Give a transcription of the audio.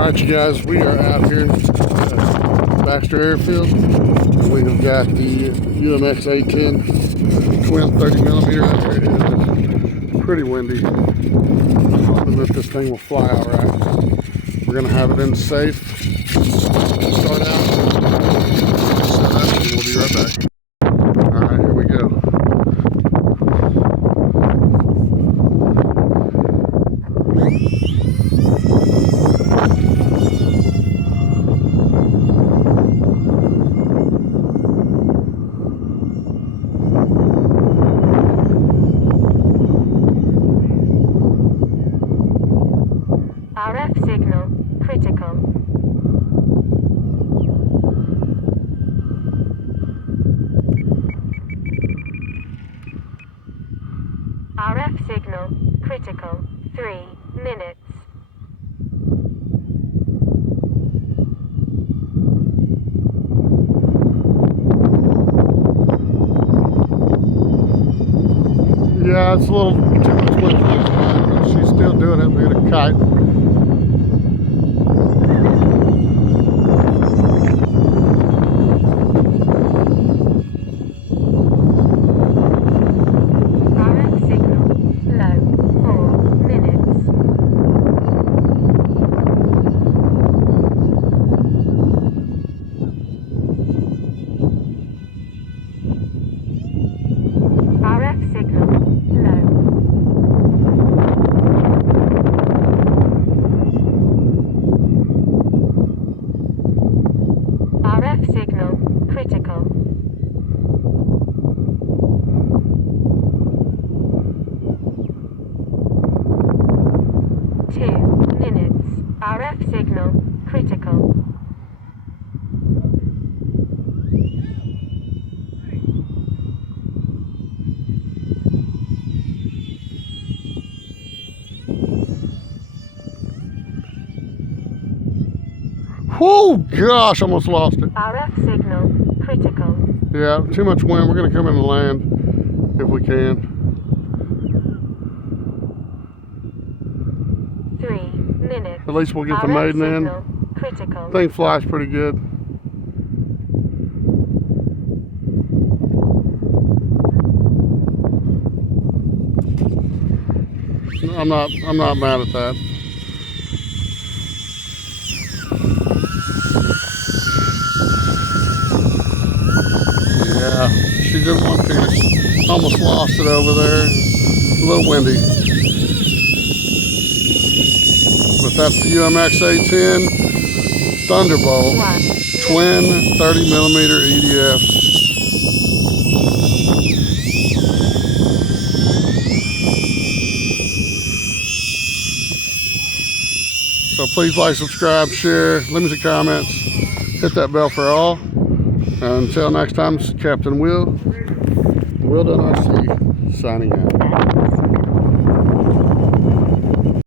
Alright you guys, we are out here at Baxter Airfield. We have got the UMX A-10 Twin 30mm out here. It is pretty windy. I'm hoping that this thing will fly alright. We're going to have it in safe. Start out, set up, and we'll be right back. Alright, here we go. RF signal critical. RF signal critical. 3 minutes. Yeah, it's a little too much wind for this line, but she's still doing it. We got a kite. RF signal low. 4 minutes. RF signal low. RF signal critical. 2 minutes. RF signal critical. Whoa, gosh, almost lost it. RF signal critical. Yeah, too much wind. We're going to come in and land if we can. 3 minutes. At least we'll get the RF Maiden in. signal critical. Thing flies pretty good. I'm not mad at that. Yeah, she didn't want to. Almost lost it over there. A little windy. But that's the UMX A-10 Thunderbolt Twin 30mm EDF. So please like, subscribe, share, leave me some comments, hit that bell for all. And until next time, this is Captain Will, Will.RC, signing out.